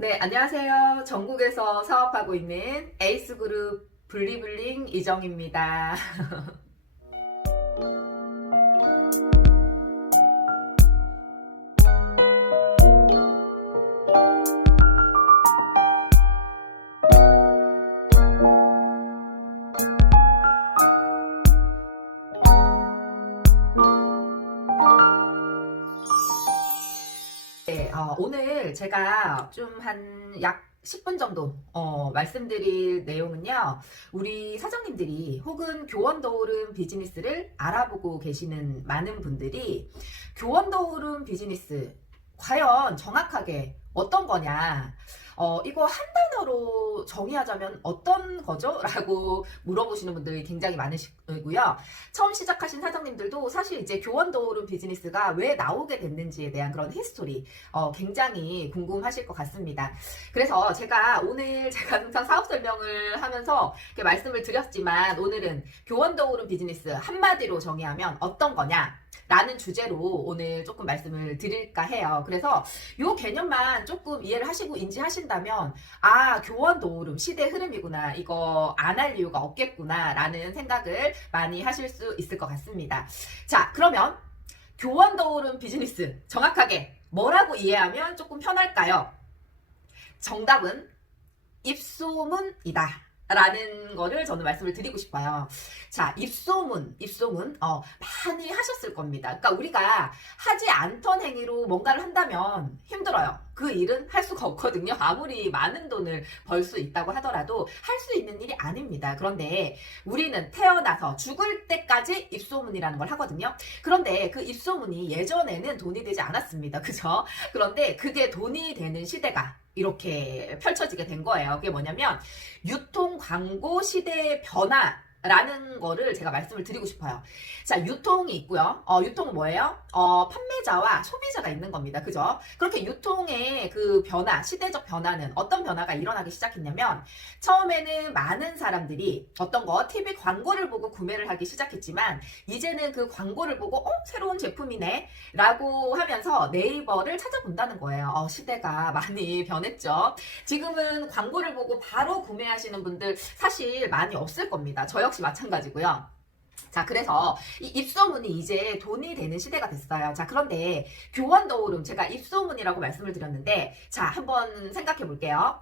네, 안녕하세요. 전국에서 사업하고 있는 에이스그룹 블리블링 이정입니다. 네, 오늘 제가 좀 한 약 10분 정도 말씀드릴 내용은요. 우리 사장님들이 혹은 교원 도우름 비즈니스를 알아보고 계시는 많은 분들이 교원 도우름 비즈니스 과연 정확하게 어떤 거냐, 이거 한 단어로 정의하자면 어떤 거죠? 라고 물어보시는 분들이 굉장히 많으시고요. 처음 시작하신 사장님들도 사실 이제 교원 도우름 비즈니스가 왜 나오게 됐는지에 대한 그런 히스토리 굉장히 궁금하실 것 같습니다. 그래서 제가 오늘 항상 사업 설명을 하면서 이렇게 말씀을 드렸지만, 오늘은 교원 도우름 비즈니스 한마디로 정의하면 어떤 거냐 라는 주제로 오늘 조금 말씀을 드릴까 해요. 그래서 이 개념만 조금 이해를 하시고 인지하신다면, 교원 도우름 시대 흐름이구나, 이거 안 할 이유가 없겠구나 라는 생각을 많이 하실 수 있을 것 같습니다. 자, 그러면 교원 도우름 비즈니스 정확하게 뭐라고 이해하면 조금 편할까요? 정답은 입소문이다 라는 거를 저는 말씀을 드리고 싶어요. 자, 입소문 많이 하셨을 겁니다. 그러니까 우리가 하지 않던 행위로 뭔가를 한다면 힘들어요. 그 일은 할 수가 없거든요. 아무리 많은 돈을 벌 수 있다고 하더라도 할 수 있는 일이 아닙니다. 그런데 우리는 태어나서 죽을 때까지 입소문이라는 걸 하거든요. 그런데 그 입소문이 예전에는 돈이 되지 않았습니다. 그죠? 그런데 그게 돈이 되는 시대가 이렇게 펼쳐지게 된 거예요. 그게 뭐냐면 유통 광고 시대의 변화라는 거를 제가 말씀을 드리고 싶어요. 자, 유통이 있고요. 유통은 뭐예요? 판매자와 소비자가 있는 겁니다. 그죠? 그렇게 유통의 그 변화, 시대적 변화는 어떤 변화가 일어나기 시작했냐면, 처음에는 많은 사람들이 어떤 거 TV 광고를 보고 구매를 하기 시작했지만, 이제는 그 광고를 보고 새로운 제품이네 라고 하면서 네이버를 찾아본다는 거예요. 시대가 많이 변했죠. 지금은 광고를 보고 바로 구매하시는 분들 사실 많이 없을 겁니다. 저 역시 마찬가지고요. 자, 그래서 이 입소문이 이제 돈이 되는 시대가 됐어요. 자, 그런데 교원 도우름, 제가 입소문이라고 말씀을 드렸는데, 자, 한번 생각해 볼게요.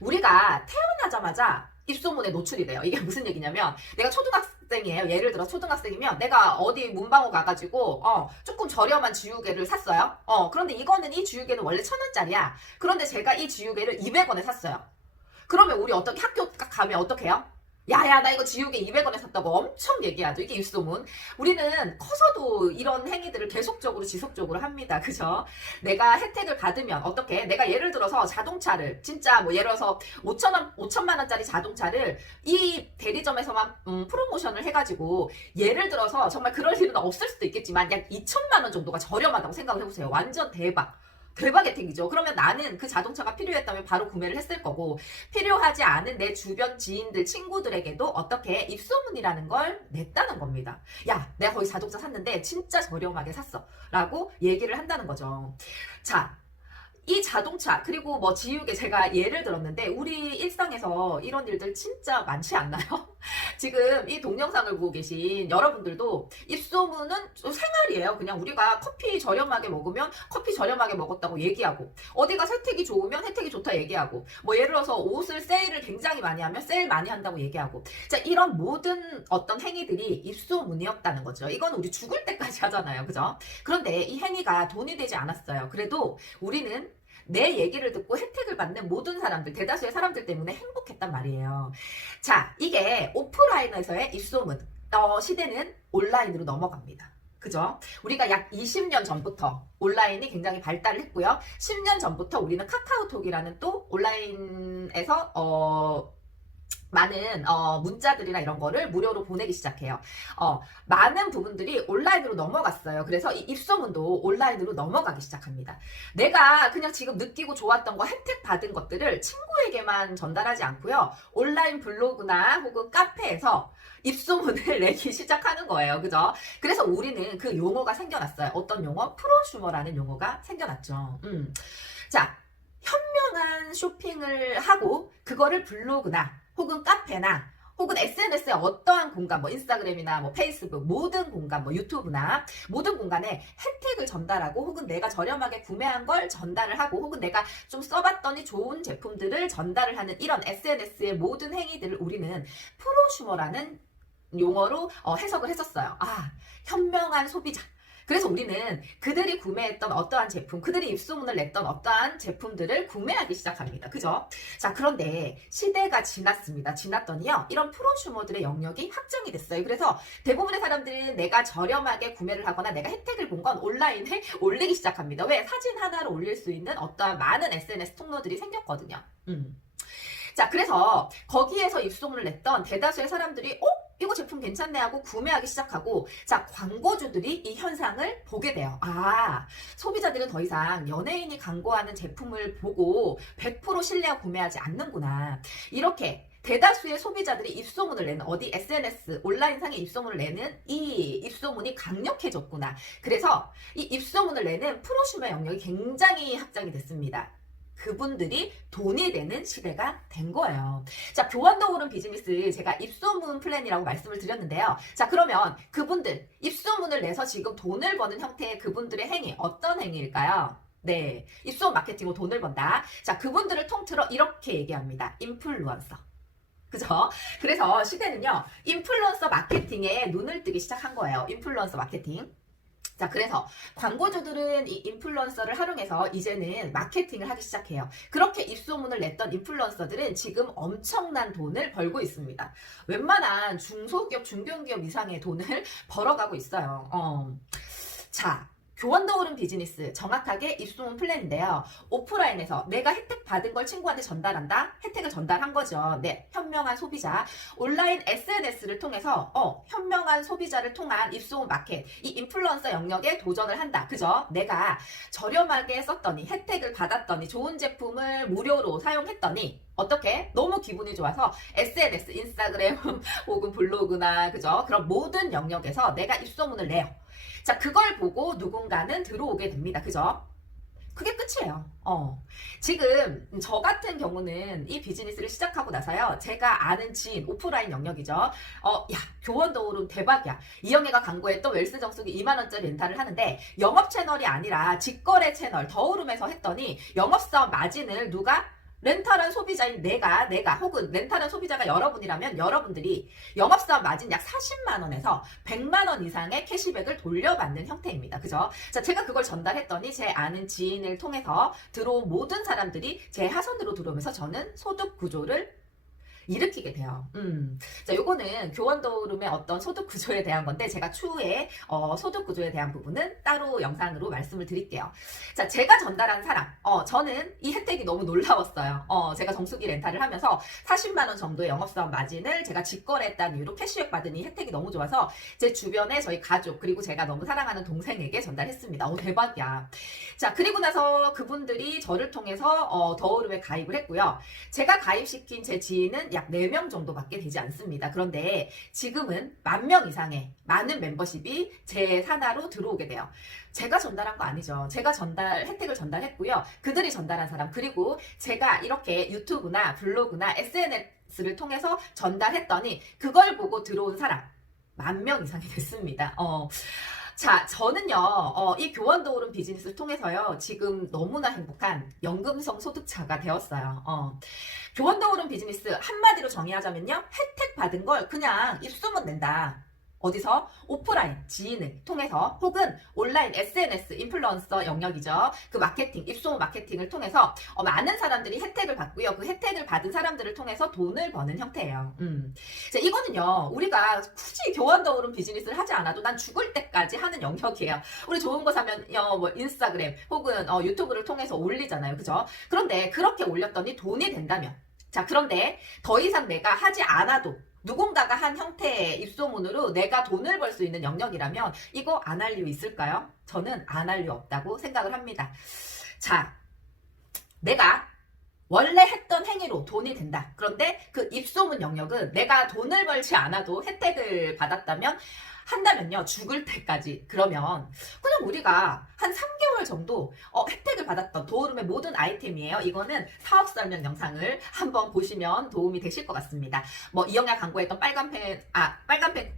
우리가 태어나자마자 입소문에 노출이 돼요. 이게 무슨 얘기냐면, 내가 초등학생이에요. 예를 들어 초등학생이면 내가 어디 문방구 가가지고 조금 저렴한 지우개를 샀어요. 그런데 이 지우개는 원래 1,000원짜리야. 그런데 제가 이 지우개를 200원에 샀어요. 그러면 우리 어떻게 학교 가면 어떻게 해요? 야야, 나 이거 지우개 200원에 샀다고 엄청 얘기하죠. 이게 입소문. 우리는 커서도 이런 행위들을 계속적으로 지속적으로 합니다. 그죠? 내가 혜택을 받으면 어떻게? 내가 예를 들어서 자동차를 진짜 예를 들어서 5천만 원짜리 자동차를 이 대리점에서만 프로모션을 해가지고, 예를 들어서 정말 그럴 일은 없을 수도 있겠지만 약 2천만 원 정도가 저렴하다고 생각을 해보세요. 완전 대박 혜택이죠. 그러면 나는 그 자동차가 필요했다면 바로 구매를 했을 거고, 필요하지 않은 내 주변 지인들, 친구들에게도 어떻게 입소문이라는 걸 냈다는 겁니다. 야, 내가 거기 자동차 샀는데 진짜 저렴하게 샀어 라고 얘기를 한다는 거죠. 자, 이 자동차 그리고 지우개, 제가 예를 들었는데 우리 일상에서 이런 일들 진짜 많지 않나요? 지금 이 동영상을 보고 계신 여러분들도 입소문은 생활이에요. 그냥 우리가 커피 저렴하게 먹으면 커피 저렴하게 먹었다고 얘기하고, 어디가 혜택이 좋으면 혜택이 좋다 얘기하고, 예를 들어서 옷을 세일을 굉장히 많이 하면 세일 많이 한다고 얘기하고, 자, 이런 모든 어떤 행위들이 입소문이었다는 거죠. 이건 우리 죽을 때까지 하잖아요. 그죠? 그런데 이 행위가 돈이 되지 않았어요. 그래도 우리는 내 얘기를 듣고 혜택을 받는 모든 사람들, 대다수의 사람들 때문에 행복했단 말이에요. 자, 이게 오프라인에서의 입소문. 시대는 온라인으로 넘어갑니다. 그죠? 우리가 약 20년 전부터 온라인이 굉장히 발달을 했고요. 10년 전부터 우리는 카카오톡이라는 또 온라인에서 많은 문자들이나 이런 거를 무료로 보내기 시작해요. 많은 부분들이 온라인으로 넘어갔어요. 그래서 이 입소문도 온라인으로 넘어가기 시작합니다. 내가 그냥 지금 느끼고 좋았던 거, 혜택 받은 것들을 친구에게만 전달하지 않고요. 온라인 블로그나 혹은 카페에서 입소문을 내기 시작하는 거예요. 그죠? 그래서 우리는 그 용어가 생겨났어요. 어떤 용어? 프로슈머라는 용어가 생겨났죠. 자, 다양한 쇼핑을 하고 그거를 블로그나 혹은 카페나 혹은 SNS의 어떠한 공간, 뭐 인스타그램이나 뭐 페이스북, 모든 공간, 뭐 유튜브나 모든 공간에 혜택을 전달하고 혹은 내가 저렴하게 구매한 걸 전달을 하고 혹은 내가 좀 써봤더니 좋은 제품들을 전달을 하는 이런 SNS의 모든 행위들을 우리는 프로슈머라는 용어로 해석을 했었어요. 아, 현명한 소비자. 그래서 우리는 그들이 구매했던 어떠한 제품, 그들이 입소문을 냈던 어떠한 제품들을 구매하기 시작합니다. 그죠? 자, 그런데 시대가 지났습니다. 지났더니요, 이런 프로슈머들의 영역이 확장이 됐어요. 그래서 대부분의 사람들은 내가 저렴하게 구매를 하거나 내가 혜택을 본 건 온라인에 올리기 시작합니다. 왜? 사진 하나를 올릴 수 있는 어떠한 많은 SNS 통로들이 생겼거든요. 자, 그래서 거기에서 입소문을 냈던 대다수의 사람들이 이거 제품 괜찮네 하고 구매하기 시작하고, 자, 광고주들이 이 현상을 보게 돼요. 아, 소비자들은 더 이상 연예인이 광고하는 제품을 보고 100% 신뢰하고 구매하지 않는구나. 이렇게 대다수의 소비자들이 입소문을 내는, 어디 SNS 온라인상에 입소문을 내는 이 입소문이 강력해졌구나. 그래서 이 입소문을 내는 프로슈머 영역이 굉장히 확장이 됐습니다. 그분들이 돈이 되는 시대가 된 거예요. 자, 교환도 오른 비즈니스, 제가 입소문 플랜이라고 말씀을 드렸는데요. 자, 그러면 그분들, 입소문을 내서 지금 돈을 버는 형태의 그분들의 행위, 어떤 행위일까요? 네, 입소문 마케팅으로 돈을 번다. 자, 그분들을 통틀어 이렇게 얘기합니다. 인플루언서. 그죠? 그래서 시대는요, 인플루언서 마케팅에 눈을 뜨기 시작한 거예요. 인플루언서 마케팅. 자, 그래서 광고주들은 이 인플루언서를 활용해서 이제는 마케팅을 하기 시작해요. 그렇게 입소문을 냈던 인플루언서들은 지금 엄청난 돈을 벌고 있습니다. 웬만한 중소기업, 중견기업 이상의 돈을 벌어가고 있어요. 자, 교환도 오른 비즈니스, 정확하게 입소문 플랜인데요. 오프라인에서 내가 혜택 받은 걸 친구한테 전달한다? 혜택을 전달한 거죠. 네, 현명한 소비자. 온라인 SNS를 통해서 현명한 소비자를 통한 입소문 마켓, 이 인플루언서 영역에 도전을 한다. 그죠? 내가 저렴하게 썼더니, 혜택을 받았더니, 좋은 제품을 무료로 사용했더니 어떻게? 너무 기분이 좋아서 SNS, 인스타그램 혹은 블로그나 그죠? 그런 모든 영역에서 내가 입소문을 내요. 자, 그걸 보고 누군가는 들어오게 됩니다. 그죠? 그게 끝이에요. 지금 저 같은 경우는 이 비즈니스를 시작하고 나서요, 제가 아는 지인, 오프라인 영역이죠. 야, 교원도 오름 대박이야. 이영애가 광고했던 웰스 정수기 2만원짜리 렌탈을 하는데 영업 채널이 아니라 직거래 채널 더오름에서 했더니 영업사업 마진을 누가? 렌탈한 소비자인 내가 혹은 렌탈한 소비자가 여러분이라면 여러분들이 영업사업 마진 약 40만 원에서 100만 원 이상의 캐시백을 돌려받는 형태입니다. 그죠? 자, 제가 그걸 전달했더니 제 아는 지인을 통해서 들어온 모든 사람들이 제 하선으로 들어오면서 저는 소득 구조를 일으키게 돼요. 자, 요거는 교원도룸의 어떤 소득 구조에 대한 건데, 제가 추후에 소득 구조에 대한 부분은 따로 영상으로 말씀을 드릴게요. 자, 제가 전달한 사람, 저는 이 혜택이 너무 놀라웠어요. 제가 정수기 렌탈을 하면서 40만 원 정도의 영업사업 마진을 제가 직거래했다는 이유로 캐시백 받은 이 혜택이 너무 좋아서 제 주변에 저희 가족, 그리고 제가 너무 사랑하는 동생에게 전달했습니다. 대박이야. 자, 그리고 나서 그분들이 저를 통해서 더오름에 가입을 했고요. 제가 가입시킨 제 지인은 약 4명 정도밖에 되지 않습니다. 그런데 지금은 10,000명 이상의 많은 멤버십이 제 산하로 들어오게 돼요. 제가 전달한 거 아니죠. 제가 혜택을 전달했고요. 그들이 전달한 사람, 그리고 제가 이렇게 유튜브나 블로그나 SNS를 통해서 전달했더니 그걸 보고 들어온 사람 10,000명 이상이 됐습니다. 자, 저는요, 이 교원도 오른 비즈니스를 통해서요, 지금 너무나 행복한 연금성 소득자가 되었어요. 교원도 오른 비즈니스 한마디로 정의하자면요, 혜택 받은 걸 그냥 입소문 낸다. 어디서? 오프라인 지인을 통해서 혹은 온라인 SNS 인플루언서 영역이죠. 그 마케팅, 입소문 마케팅을 통해서 많은 사람들이 혜택을 받고요. 그 혜택을 받은 사람들을 통해서 돈을 버는 형태예요. 자, 이거는요, 우리가 굳이 교환도 오른 비즈니스를 하지 않아도 난 죽을 때까지 하는 영역이에요. 우리 좋은 거 사면 뭐 인스타그램 혹은 유튜브를 통해서 올리잖아요. 그죠? 그런데 그렇게 올렸더니 돈이 된다면, 자, 그런데 더 이상 내가 하지 않아도 누군가가 한 형태의 입소문으로 내가 돈을 벌 수 있는 영역이라면 이거 안 할 이유 있을까요? 저는 안 할 이유 없다고 생각을 합니다. 자, 내가 원래 했던 행위로 돈이 된다. 그런데 그 입소문 영역은 내가 돈을 벌지 않아도 혜택을 받았다면, 한다면요, 죽을 때까지. 그러면 그냥 우리가 한 3개월 정도 혜택을 받았던 도우름의 모든 아이템이에요. 이거는 사업 설명 영상을 한번 보시면 도움이 되실 것 같습니다. 뭐 이영애 광고했던 빨간펜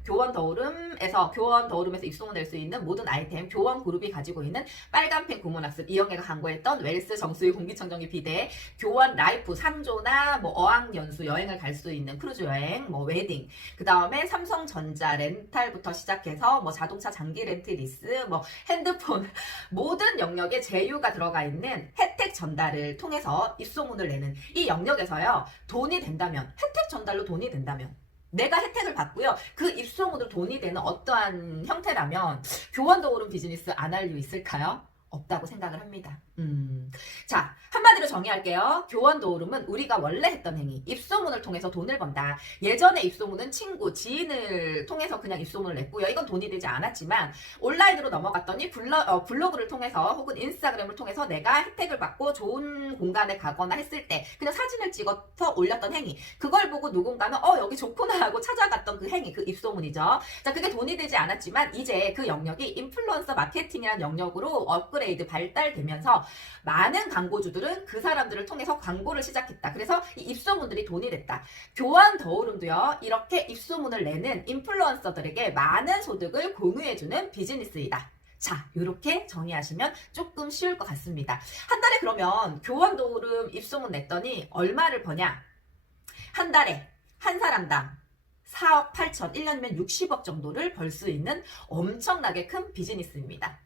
교원 도우름에서 입소문 낼 수 있는 모든 아이템, 교원 그룹이 가지고 있는 빨간펜 구몬학습, 이영애가 광고했던 웰스 정수유 공기청정기 비대, 교원 라이프 3조나 뭐 어학연수 여행을 갈 수 있는 크루즈 여행, 뭐 웨딩, 그 다음에 삼성전자 렌탈부터 시작해서 뭐 자동차 장기 렌트 리스, 뭐 핸드폰 모든 영역에 제휴가 들어가 있는 혜택 전달을 통해서 입소문을 내는 이 영역에서요, 돈이 된다면, 혜택 전달로 돈이 된다면, 내가 혜택을 받고요, 그 입소문으로 돈이 되는 어떠한 형태라면 교원 도우름 비즈니스 안 할 이유 있을까요? 없다고 생각을 합니다. 자, 한마디로 정의할게요. 교원 도우름은 우리가 원래 했던 행위, 입소문을 통해서 돈을 번다. 예전에 입소문은 친구, 지인을 통해서 그냥 입소문을 냈고요. 이건 돈이 되지 않았지만 온라인으로 넘어갔더니 블로그를 통해서 혹은 인스타그램을 통해서 내가 혜택을 받고 좋은 공간에 가거나 했을 때 그냥 사진을 찍어서 올렸던 행위, 그걸 보고 누군가는 여기 좋구나 하고 찾아갔던 그 행위, 그 입소문이죠. 자, 그게 돈이 되지 않았지만 이제 그 영역이 인플루언서 마케팅이라는 영역으로 업그레이드 발달되면서 많은 광고주들은 그 사람들을 통해서 광고를 시작했다. 그래서 이 입소문들이 돈이 됐다. 교원 도우름도요, 이렇게 입소문을 내는 인플루언서들에게 많은 소득을 공유해주는 비즈니스이다. 자, 이렇게 정의하시면 조금 쉬울 것 같습니다. 한 달에 그러면 교원 도우름 입소문 냈더니 얼마를 버냐? 한 달에 한 사람당 4억 8천, 1년이면 60억 정도를 벌 수 있는 엄청나게 큰 비즈니스입니다.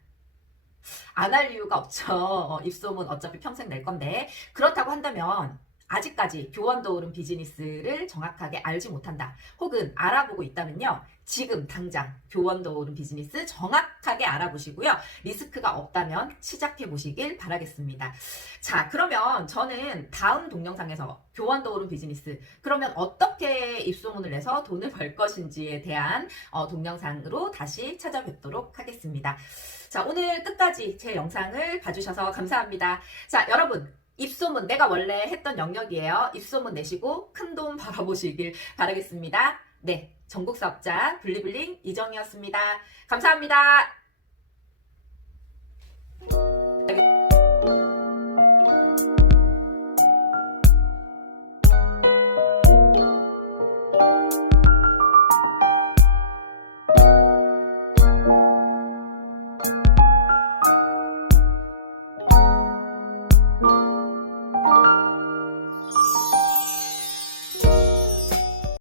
안 할 이유가 없죠. 입소문 어차피 평생 낼 건데. 그렇다고 한다면 아직까지 교원 도우름 비즈니스를 정확하게 알지 못한다, 혹은 알아보고 있다면요, 지금 당장 교원 도우름 비즈니스 정확하게 알아보시고요, 리스크가 없다면 시작해 보시길 바라겠습니다. 자, 그러면 저는 다음 동영상에서 교원 도우름 비즈니스, 그러면 어떻게 입소문을 내서 돈을 벌 것인지에 대한 동영상으로 다시 찾아뵙도록 하겠습니다. 자, 오늘 끝까지 제 영상을 봐주셔서 감사합니다. 자, 여러분, 입소문 내가 원래 했던 영역이에요. 입소문 내시고 큰 돈 벌어보시길 바라겠습니다. 네, 전국사업자 블리블링 이정희였습니다. 감사합니다.